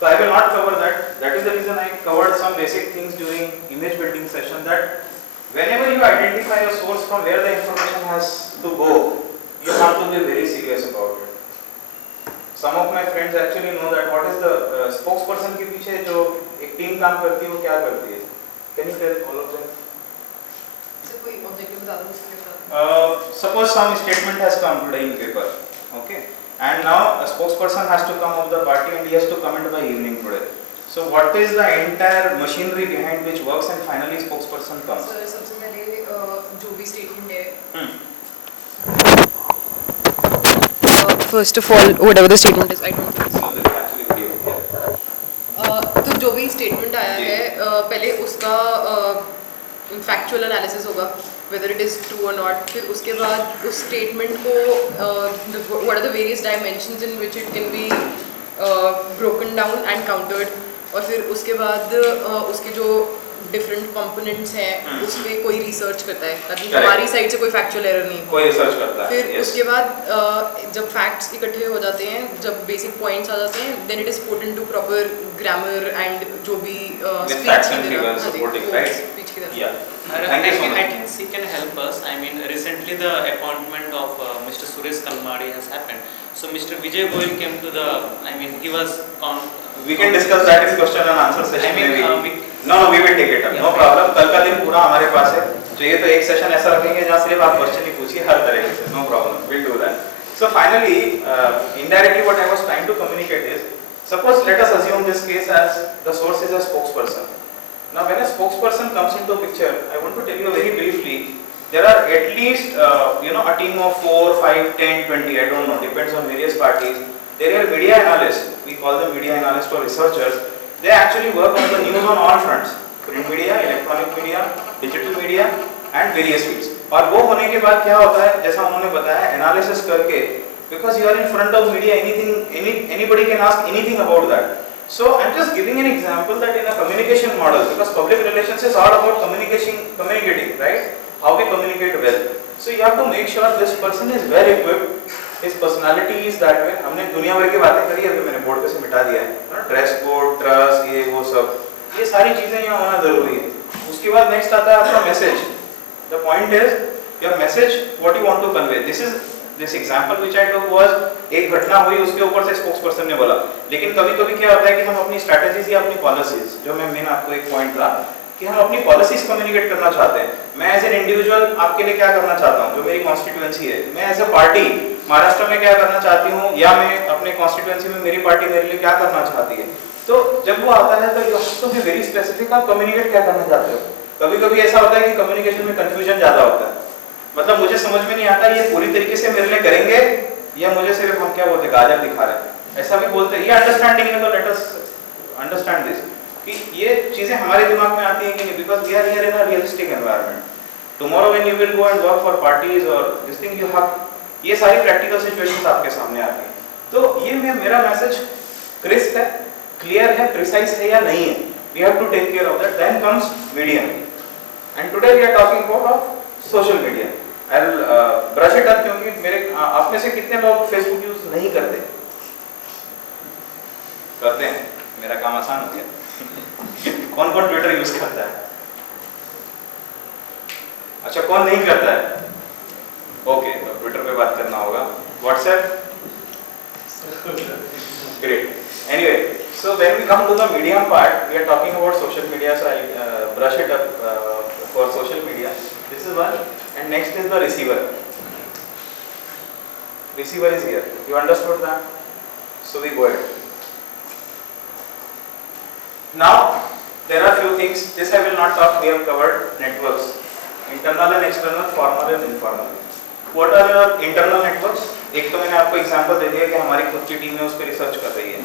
So I will not cover that. That is the reason I covered some basic things during image building session, that whenever you identify a source from where the information has to go, you have to be very serious about it. Some of my friends actually know that what is the spokesperson के पीछे जो एक team काम करती है वो क्या करती है? Can you tell all of them? So कोई objective बता दो उसके बाद. Suppose some statement has come today in paper, okay, and now a spokesperson has to come of the party and he has to comment by evening today. So what is the entire machinery behind which works and finally spokesperson comes? Sir, सबसे पहले जो भी statement है. First of all, whatever the statement is, I don't think so. तो जो भी statement आया है, पहले उसका factual analysis होगा, whether it is true or not. फिर उसके बाद उस statement को what are the various dimensions in which it can be broken down and countered. और फिर उसके बाद उसके जो डिफरेंट कंपोनेंट्स हैं उस पे कोई रिसर्च करता है ताकि हमारी साइड से कोई फैक्चुअल एरर नहीं हो. कोई रिसर्च करता है. फिर उसके बाद जब फैक्ट्स इकट्ठे हो जाते हैं, जब बेसिक पॉइंट्स आ जाते हैं, then it is put into proper grammar and जो भी स्पीच की तरह सपोर्टिंग, राइट? स्पीच की तरह. या I think she can help us. I mean, recently the appointment of Mr. Suresh Kalmadi has happened. So Mr. Vijay Goyal came to the. I mean, he was on. We can discuss that in question and answer session. I mean, no, we will take it up. No problem. कल का दिन पूरा हमारे पास है. चाहिए तो एक session ऐसा रखेंगे जहाँ सिर्फ आप क्वेश्चन ही पूछिए हर तरह से. No problem. We'll do that. So finally, indirectly, what I was trying to communicate is, suppose let us assume this case as the source is a spokesperson. Now, when a spokesperson comes into picture, I want to tell you very briefly. There are at least a team of 4, 5, 10, 20. I don't know. Depends on various parties. There are media analysts. We call them media analysts or researchers. They actually work on the news on all fronts: print media, electronic media, digital media, and various fields. और वो होने के बाद क्या होता है, जैसा उन्होंने बताया, analysis करके, because you are in front of media, anybody can ask anything about that. So I'm just giving an example that in a communication model, because public relations is all about communicating, right? How we communicate well. So you have to make sure this person is well equipped. His personality is that way. हमने दुनिया भर की बातें करी है, अभी मैंने board पे से मिटा दिया है. ड्रेस कोड, ट्रस्ट, ये वो सब, ये सारी चीजें यहाँ होना जरूरी है. उसके बाद नेक्स्ट आता है आपका message. The point is your message, what you want to convey. This example which I took was एक घटना हुई, उसके ऊपर से स्पोक्सपर्सन ने बोला. लेकिन कभी-कभी क्या होता है कि हम अपनी स्ट्रैटेजीज या अपनी पॉलिसीज, जो मैं मेन आपको एक पॉइंट था कि हम अपनी पॉलिसीज कम्युनिकेट करना चाहते हैं. मैं एज एन इंडिविजुअल आपके लिए क्या करना चाहता हूं, जो मेरी कॉन्स्टिट्यूएंसी है. मैं एज ए पार्टी महाराष्ट्र में क्या करना चाहती हूं, या मैं अपने कॉन्स्टिट्यूएंसी में मेरी पार्टी मेरे लिए क्या करना चाहती है. तो जब वो आता है तो you have to be very specific. आप कम्युनिकेट क्या करना चाहते हो. कभी-कभी ऐसा होता है कि कम्युनिकेशन में कंफ्यूजन ज्यादा होता है. मतलब मुझे समझ में नहीं आता ये पूरी तरीके से मेरे लिए करेंगे या मुझे सिर्फ हम क्या बोलते हैं गाजर दिखा रहे हैं, ऐसा भी बोलते हैं. ये अंडरस्टैंडिंग है, तो लेट अस अंडरस्टैंड दिस कि ये चीजें हमारे दिमाग में आती हैं कि नहीं, because we are here in a realistic environment. Tomorrow when you will go and work for parties और दिस थिंग यू हैव, ये सारी प्रैक्टिकल सिचुएशंस आपके सामने आती हैं. तो ये मेरा मैसेज क्रिस्प है, क्लियर है, प्रिसाइज है या नहीं है. We have to take care of that. Then comes media, and today we are talking about social media. I'll brush it up क्योंकि मेरे आप में से कितने लोग Facebook यूज नहीं करते? करते हैं, मेरा काम आसान हो गया. कौन-कौन Twitter यूज करता है? अच्छा, कौन नहीं करता है? ओके, तो Twitter पे बात करना होगा. WhatsApp? Great. Anyway, so when we come to the medium part, we are talking about social media, so I'll brush it up for social media. This is one. And next is the receiver. Receiver is here. You understood that? So we go ahead. Now there are few things. This I will not talk. We have covered networks, internal and external, formal and informal. What are your internal networks? एक तो मैंने आपको example दे दिया कि हमारी खुद की team है उस पर रिसर्च कर रही है.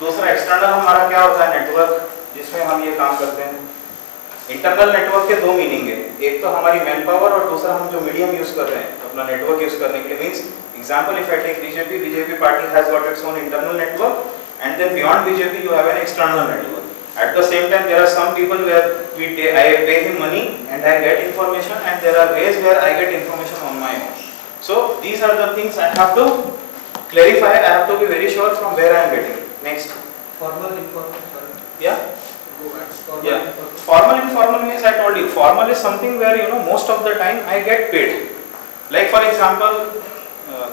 दूसरा एक्सटर्नल हमारा क्या होता है, नेटवर्क जिसमें हम ये काम करते हैं. इंटरनल नेटवर्क के दो मीनिंग है. एक तो हमारी मैन पावर और दूसरा हम जो मीडियम यूज कर रहे हैं अपना नेटवर्क यूज करने के लिए. Means example, if I take BJP party has got its own internal network and then beyond BJP you have an external network. At the same time, there are some people where I pay him money and I get information, and there are ways where I get information on my own. So these are the things I have to clarify. I have to be very sure from where I am getting. Next, Formal, informal, sorry. Yeah. Go back. Formal, Yeah. informal. Formal informal means I told you. Formal is something where you know most of the time I get paid. Like for example,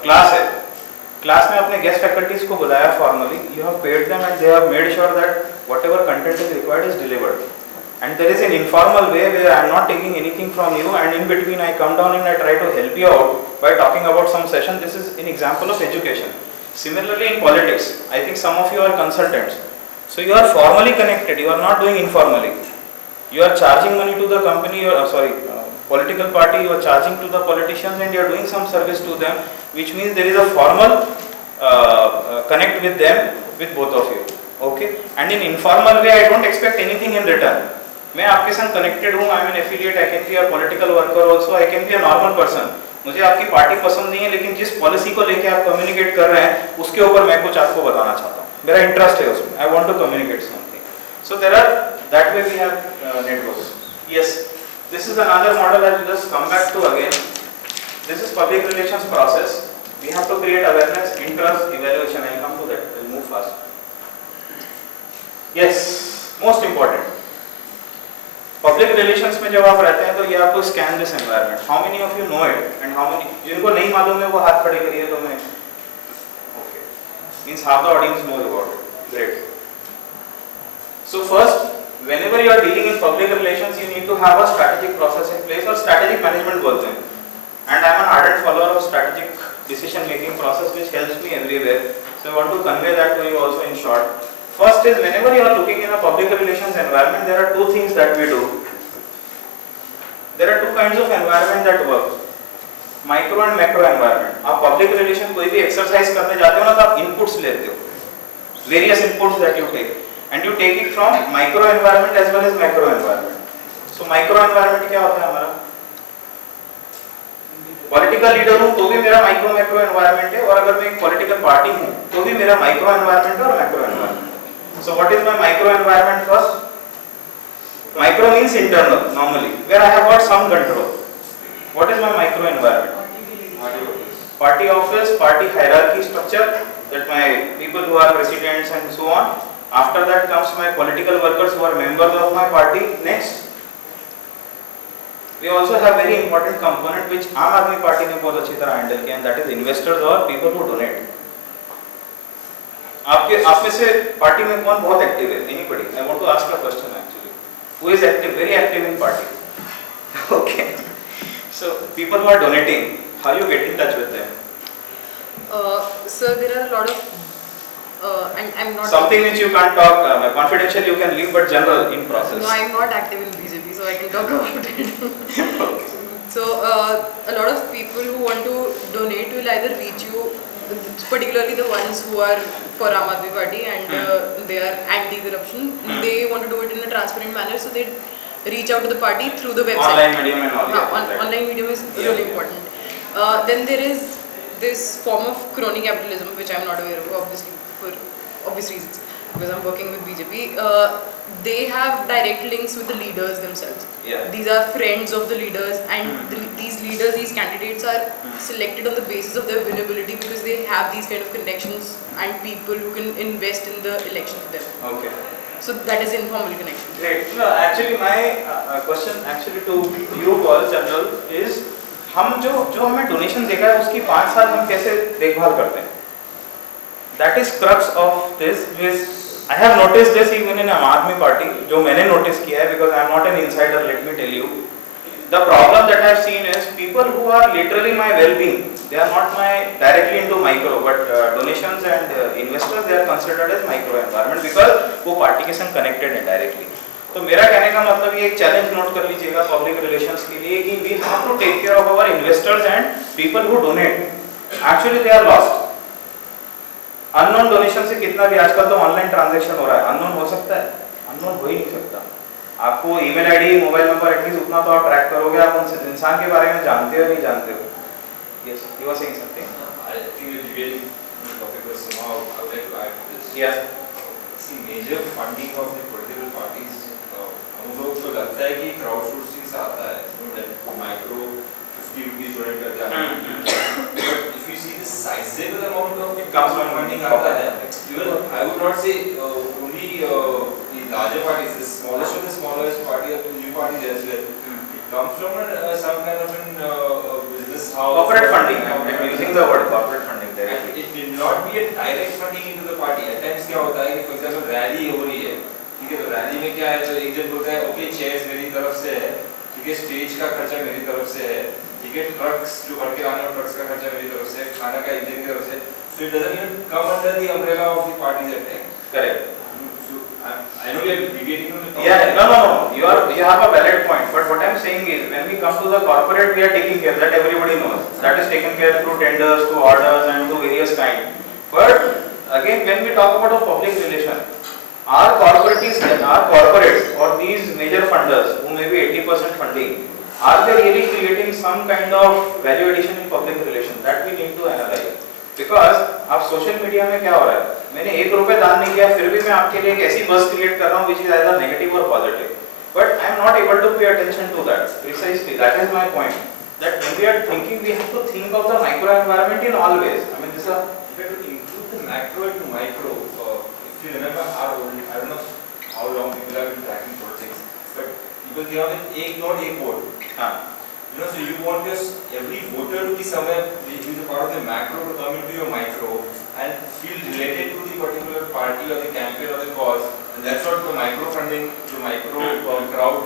class है. Class में अपने guest faculties को बुलाया formally, you have paid them and they have made sure that whatever content is required is delivered. And there is an informal way where I am not taking anything from you, and in between I come down and I try to help you out by talking about some session. This is an example of education. Similarly in politics, I think some of you are consultants. So you are formally connected, you are not doing informally. You are charging money to the company, political party, you are charging to the politicians and you are doing some service to them, which means there is a formal connect with them, with both of you. Okay? And in informal way, I don't expect anything in return. मैं आपके साथ connected हूँ, I am N affiliate, I can be a political worker also, I can be a normal person. मुझे आपकी party पसंद नहीं है, लेकिन जिस पॉलिसी को लेके आप कम्युनिकेट कर रहे हैं उसके ऊपर मैं कुछ आपको बताना चाहता हूँ, मेरा इंटरेस्ट है उसमें, I want to communicate something. So there are that way we have networks. Yes, this is another model. I will just come back to again. This is public relations process. We have to create awareness, interest, evaluation. I come to that, will move fast. Yes, most important. Public relations में जब आप रहते हैं तो ये आपको scan this environment. How many of you know it and how many, जिनको नहीं मालूम है वो हाथ खड़े करिए. तो मैं okay, means half the audience knows about it. Great. So first, whenever you are dealing in public relations, you need to have a strategic process in place, or strategic management बोलते हैं. And I am an ardent follower of strategic decision making process, which helps me everywhere. So I want to convey that to you also in short. First is, whenever you are looking in a public relations environment, there are two things that we do. There are two kinds of environment that work. Micro and macro environment. आप public relation कोई भी exercise करने जाते हो ना, तो आप inputs लेते हो. Various inputs that you take. And you take it from micro environment as well as macro environment. So micro environment क्या होता है हमारा? पॉलिटिकल लीडर हूँ तो भी मेरा माइक्रो मैक्रो एनवायरनमेंट है, और अगर मैं एक पॉलिटिकल पार्टी हूँ तो भी मेरा माइक्रो एनवायरनमेंट और macro environment. So what is my micro environment first? Micro means internal normally, where I have got some control. What is my micro environment? Party office, party hierarchy structure, that my people who are presidents and so on. After that comes my political workers who are members of my party. Next, we also have very important component which Aam Aadmi Party ने बहुत अच्छी तरह handle किया, and that is investors or people who donate. आपके आप में से party में कौन बहुत एक्टिव है? Anybody? I want to ask a question actually. Who is active? Very active in party. Okay. So people who are donating, how you get in touch with them? Sir, there are a lot of I'm not Something which you can't talk confidential, you can leave, but general in process. No, I'm not active in BJP, so I can talk about it. So a lot of people who want to donate will either reach you, particularly the ones who are for Aam Aadmi Party and they are anti-corruption. They want to do it in a transparent manner, so they reach out to the party through the website. Online medium and all. Yeah, online medium is really important. Then there is this form of crony capitalism, which I'm not aware of, obviously for obvious reasons, because I'm working with BJP. They have direct links with the leaders themselves. Yeah. These are friends of the leaders, and these leaders, these candidates are selected on the basis of their winnability, because they have these kind of connections and people who can invest in the election for them. Okay. So that is informal connection. Great. No, actually my question actually to you all general is, हम जो हमें donation देखा है उसकी 5 साल हम कैसे देखभाल करते हैं? That is crux of this. I have noticed this even in Aam Aadmi Party, जो मैंने notice किया है, because I am not an insider, let me tell you. The problem that I have seen is people who are literally my well-being, they are not my directly into micro, but donations and investors, they are considered as micro environment, because वो party के संग connected है directly. तो मेरा कहने का मतलब ये एक चैलेंज नोट कर लीजिएगा पब्लिक रिलेशंस के लिए, कि we have to take care of our investors and people who donate. Actually they are lost. Unknown donation से कितना भी आजकल तो ऑनलाइन ट्रांजैक्शन हो रहा है, अननोन हो सकता है? अननोन हो ही नहीं सकता. आपको email ID, mobile number at least उतना तो आप ट्रैक करोगे, आप उन इंसान के बारे में जानते हो नहीं जानते हो. Yes, you are saying something. I think it's really topic was somehow I would like to add to this. Yeah. See, major funding of the political parties, हम लोग तो लगता है कि crowd sourcing से आता है, like micro 50 rupees donate करते हैं. But if you see the sizable amount of It comes from funding आता है, even I would not say parties as well. It comes from some kind of business house. Corporate funding. I'm using the word corporate funding directly. It will not be a direct funding into the party. At times क्या होता है कि for example rally हो रही है, ठीक है, तो रैली में क्या है, तो एक जन बोलता है ओके चेयर्स मेरी तरफ से है, ठीक है, स्टेज का खर्चा मेरी तरफ से है, ठीक है, ट्रक्स जो भर के आने और ट्रक्स का खर्चा मेरी तरफ से है, खाना का इंजन की तरफ से, so it doesn't even come under the umbrella of the parties at times. Correct. So I know you are deviating from the topic. Yeah, no. You have a valid point. But what I'm saying is, when we come to the corporate, we are taking care that everybody knows. That is taken care through tenders, to orders, and to various kind. But again, when we talk about a public relation, our corporates or these major funders who may be 80% funding, are they really creating some kind of value addition in public relation? That we need to analyze. Because आप social media में क्या हो रहा है, मैंने 1 रुपए दान नहीं किया, फिर भी मैं आपके लिए एक ऐसी बस क्रिएट कर रहा हूँ which is either negative or positive. But I am not able to pay attention to that. Precisely, that is my point. That when we are thinking, we have to think of the micro environment in all ways. I mean, this is a If you have to include the macro into micro, if you remember our old, I don't know how long people have been tracking politics, but people think of it, एक note एक vote. हाँ. You know, so you want your every voter to be somewhere, who is a part of the macro to come into your micro and feel related to the particular party or the campaign or the cause, and that's what the micro funding, the micro crowd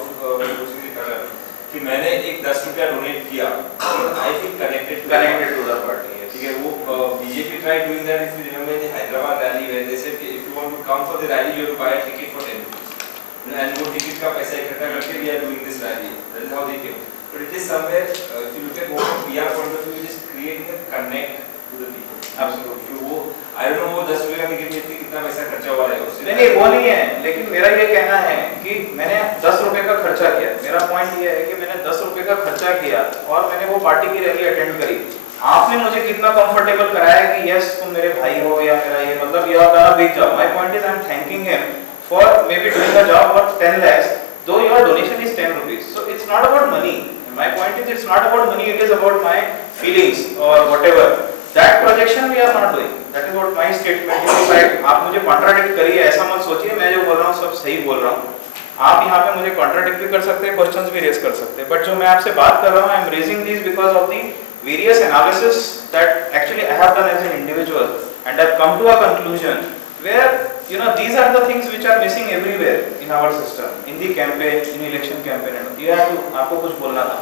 using कर रहा है. कि मैंने एक 10 रुपया donate किया, I feel connected to the party. Yes. ठीक है, वो BJP tried doing that. If you remember the Hyderabad rally where they said if you want to come for the rally, you have to buy a ticket for 10 rupees. And वो ticket का पैसा इकट्ठा करके we are doing this rally. That is how they came. But it is somewhere, if you look at more from PR point of view, it is creating a connect to the people. Absolutely. कि वो I don't know वो 10 रुपये का ticket में कितना पैसा खर्चा हुआ है उससे. नहीं वो नहीं है, लेकिन मेरा ये कहना है कि मैंने 10 रुपए का खर्चा किया. मेरा पॉइंट ये है कि मैंने 10 रुपए का खर्चा किया और मैंने वो पार्टी की रैली अटेंड करी. आपने मुझे कितना कंफर्टेबल कराया कि यस तुम मेरे भाई हो या मेरा ये मतलब you have done a big job. My point is I am thanking him for may be doing a job for 10 lakhs though your donation is 10 rupees. So it's not about money. My point is it's not about money, it is about my feelings or whatever. That projection we are not doing. That is what my statement is. आप मुझे contradict करिए, ऐसा मत सोचिए मैं जो बोल रहा हूँ सब सही बोल रहा हूँ. आप यहाँ पे मुझे contradict भी कर सकते हैं, questions भी raise कर सकते हैं. But जो मैं आपसे बात कर रहा हूँ, I am raising these because of the various analysis that actually I have done as an individual, and I've come to a conclusion where these are the things which are missing everywhere in our system, in the campaign, in election campaign. And you have to, आपको कुछ बोलना था.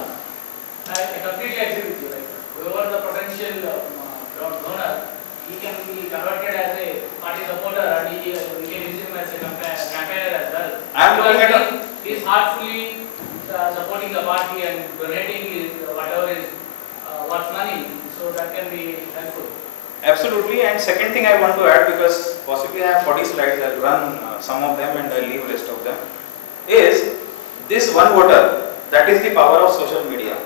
I completely agree with you. Like, whoever the potential donor, he can be converted as a party supporter, and we can use him as a campaigner as well. I am looking at He is heartfully supporting the party and donating whatever is worth money, so that can be helpful. Absolutely. And second thing I want to add, because possibly I have 40 slides, I'll run some of them and I'll leave rest of them, is this one voter. That is the power of social media.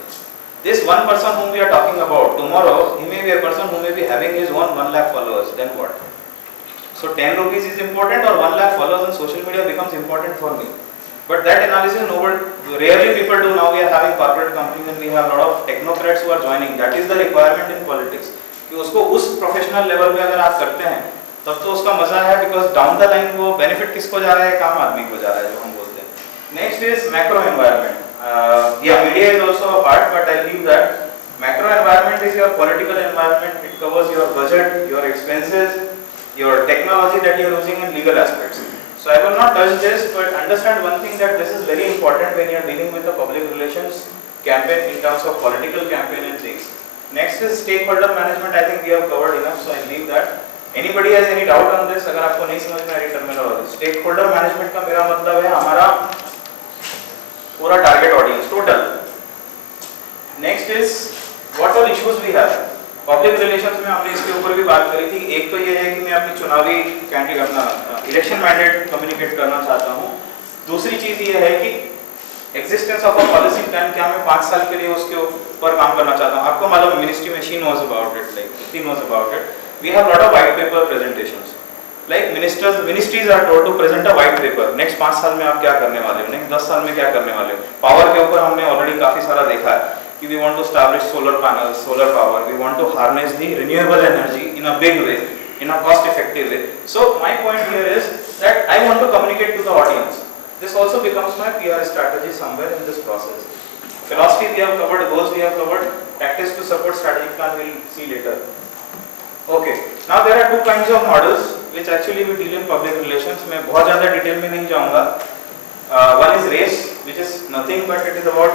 This one person whom we are talking about, tomorrow he may be a person who may be having his own 1 lakh followers. Then what? So 10 rupees is important or 1 lakh followers on social media becomes important for me. But that analysis rarely people do. Now we are having corporate companies and we have a lot of technocrats who are joining. That is the requirement in politics. कि उसको उस professional level पे अगर आप करते हैं तब तो उसका मजा है, बिकॉज डाउन द लाइन वो बेनिफिट किसको जा रहा है, काम आदमी को जा रहा है जो हम बोलते हैं. Next is macro environment. या media is also a part, but I leave that. Macro environment is your political environment. It covers your budget, your expenses, your technology that you are using in legal aspects. So I will not touch this, but understand one thing, that this is very important when you are dealing with the public relations campaign in terms of political campaign and things. Next is stakeholder management. I think we have covered enough, so I leave that. Anybody has any doubt on this? अगर आपको नहीं समझ में आ रही terminology, stakeholder management का मेरा मतलब है हमारा पूरा target audience total. Next is what all issues we have. Public relations में हमने इसके ऊपर भी बात करी थी. एक तो ये है कि मैं अपनी चुनावी कैंडिडेट अपना इलेक्शन मैंडेट कम्युनिकेट करना चाहता हूँ. दूसरी चीज ये है कि existence of a policy plan, क्या मैं 5 साल के लिए उसके ऊपर काम करना चाहता हूँ. आपको मालूम मिनिस्ट्री में she knows about it, like she knows about it. We have lot of white paper presentations. Like ministries are told to present a white paper. Next 5 साल में आप क्या करने वाले हो, नेक्स्ट 10 साल में क्या करने वाले हो. पावर के ऊपर हमने ऑलरेडी काफी सारा देखा है कि we want to establish solar panels, solar power. We want to harness the renewable energy in a big way, in a cost effective way. So my point here is that I want to communicate to the audience. This this also becomes my PR strategy somewhere in this process. Philosophy we have covered, goals we have covered, tactics to support strategic plan we'll see later. Okay, now there are two kinds of models which actually we deal in public relations. मैं बहुत ज़्यादा detail में नहीं जाऊँगा. One is RACE, which is nothing but it is about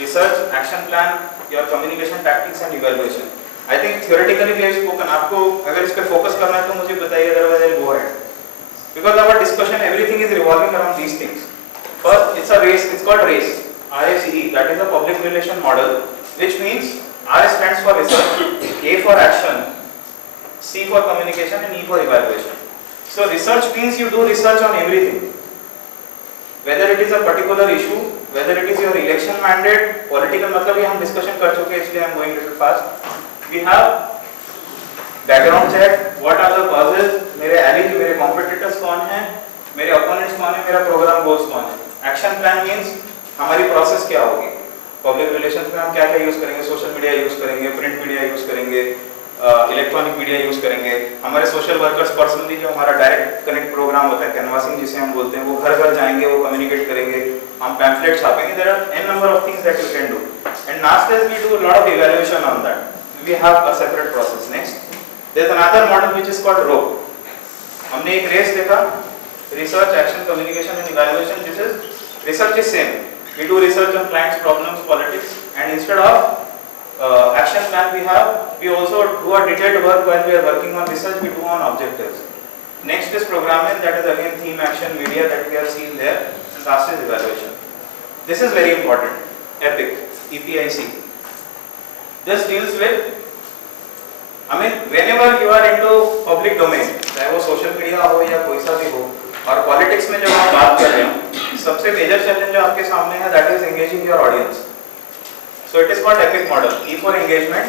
research, action plan, your communication tactics and evaluation. I think theoretically we have spoken. आपको अगर इस पे फोकस करना है तो मुझे बताइए, otherwise I'll go ahead. Because our discussion, everything is revolving around these things. First, it's a RACE. It's called RACE. RACE. That is a public relation model, which means R stands for research, A for action, C for communication, and E for evaluation. So research means you do research on everything. Whether it is a particular issue, whether it is your election mandate, political मतलब ये हम discussion कर चुके हैं, इसलिए I'm going little fast. We have background check, what are the causes, मेरे ally के मेरे competitors कौन हैं, मेरे opponents कौन हैं, मेरा program goals कौन है. Action plan means हमारी process क्या होगी. Public relations में हम क्या क्या use करेंगे, social media use करेंगे, print media use करेंगे, इलेक्ट्रॉनिक मीडिया यूज करेंगे. हमारे सोशल वर्कर्स पर्सनली जो हमारा डायरेक्ट कनेक्ट प्रोग्राम होता है, कैनवासिंग जिसे हम बोलते हैं, वो घर घर जाएंगे, वो कम्युनिकेट करेंगे, हम पैम्फलेट छापेंगे. There are n number of things that you can do, and last is we do a lot of evaluation on that. We have a separate process. Next, there is another model which is called ROPE. हमने एक race देखा, research, action, communication and evaluation. This is research is same. We do research on clients, problems, politics, and instead of action plan we also do a detailed work while we are working on research, we do on objectives. Next is programming, that is again theme, action, media that we have seen there, and last is evaluation. This is very important. EPIC, EPIC. This deals with, I mean, whenever you are into public domain, चाहे वो social media हो या कोई सा भी हो, और politics में जब हम बात कर रहे हैं, सबसे major challenge जो आपके सामने है, that is engaging your audience. So it is called EPIC model. E for engagement,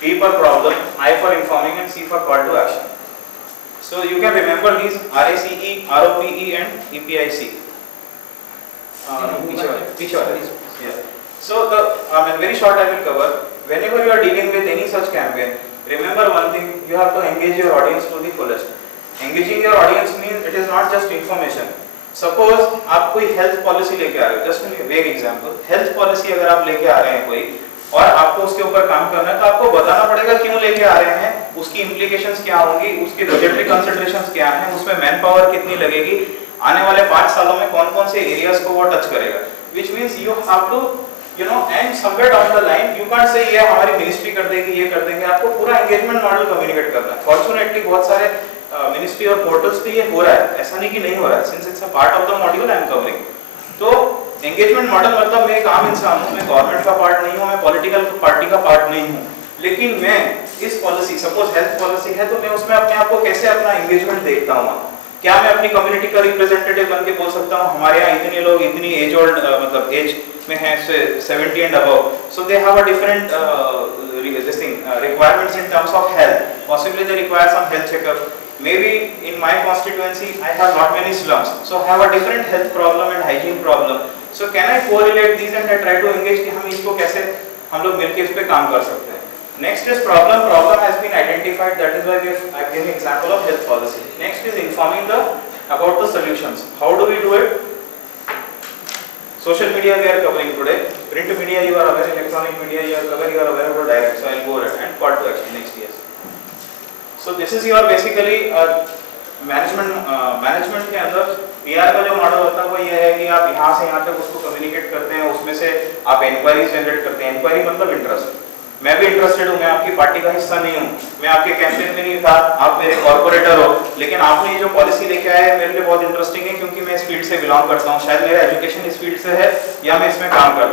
P for problem, I for informing, and C for call to action. So you can remember these RACE, ROPE, and EPIC. Yeah. So very short I will cover. Whenever you are dealing with any such campaign, remember one thing: you have to engage your audience to the fullest. Engaging your audience means it is not just information. Suppose आप कोई health policy लेके आ रहे हो, just वेग example, health policy अगर आप लेके आ रहे हैं कोई और आपको उसके ऊपर काम करना है, तो आपको बताना पड़ेगा क्यों लेके आ रहे हैं, उसकी इम्प्लीकेशंस क्या होंगी, उसके बजटरी कंसीडरेशंस क्या हैं, उसमें मैन पावर कितनी लगेगी, आने वाले 5 सालों में कौन कौन से एरियाज को वो टच करेगा. Which means you have to end somewhere down the line you can't say ये हमारी मिनिस्ट्री कर देगी, ये कर देंगे. आपको पूरा एंगेजमेंट मॉडल कम्युनिकेट करना है. फॉर्चुनेटली बहुत सारे मिनिस्ट्री और पोर्टल्स पे ये हो रहा है, ऐसा नहीं कि नहीं हो रहा है, since it's a part of the module I am covering. तो एंगेजमेंट मॉडल मतलब मैं एक आम इंसान हूं, मैं गवर्नमेंट का पार्ट नहीं हूं, मैं पॉलिटिकल पार्टी का पार्ट नहीं हूं, लेकिन मैं इस पॉलिसी, सपोज हेल्थ पॉलिसी है, तो मैं उसमें अपने आप को कैसे अपना एंगेजमेंट देखता हूं. क्या मैं अपनी कम्युनिटी का रिप्रेजेंटेटिव बन के बोल सकता हूं हमारे यहाँ इतने लोग इतनी एज ओल्ड मतलब एज में हैं 70 and above, so they have a different this thing requirements in terms of health, possibly they require some health checkup. Maybe in my constituency I have not many slums, so I have a different health problem and hygiene problem. So can I correlate these and I try to engage कि हम इसको कैसे हम लोग मिलके इस पे काम कर सकते हैं. Next is problem has been identified, that is why I gave an example of health policy. Next is informing about the solutions. How do we do it? Social media we are covering today, print media you are aware, electronic media you are aware of the direct, so I will go ahead and call to action. Next, yes. So this is your basically management के अंदर PR का जो model होता है वो ये है कि आप यहाँ से यहाँ तक उसको कम्युनिकेट करते हैं, उसमें से आप इंक्वायरीज जनरेट करते हैं. इंक्वायरी मतलब इंटरेस्ट. मैं भी इंटरेस्टेड हूँ, मैं आपकी पार्टी का हिस्सा नहीं हूँ, मैं आपके कैंपेन में नहीं था, आप मेरे कॉर्पोरेटर हो, लेकिन आपने ये जो पॉलिसी लेके आए हैं मेरे लिए बहुत इंटरेस्टिंग है क्योंकि मैं इस फील्ड से बिलोंग करता हूँ, शायद मेरा एजुकेशन इस फील्ड से है या मैं इसमें काम करता हूँ.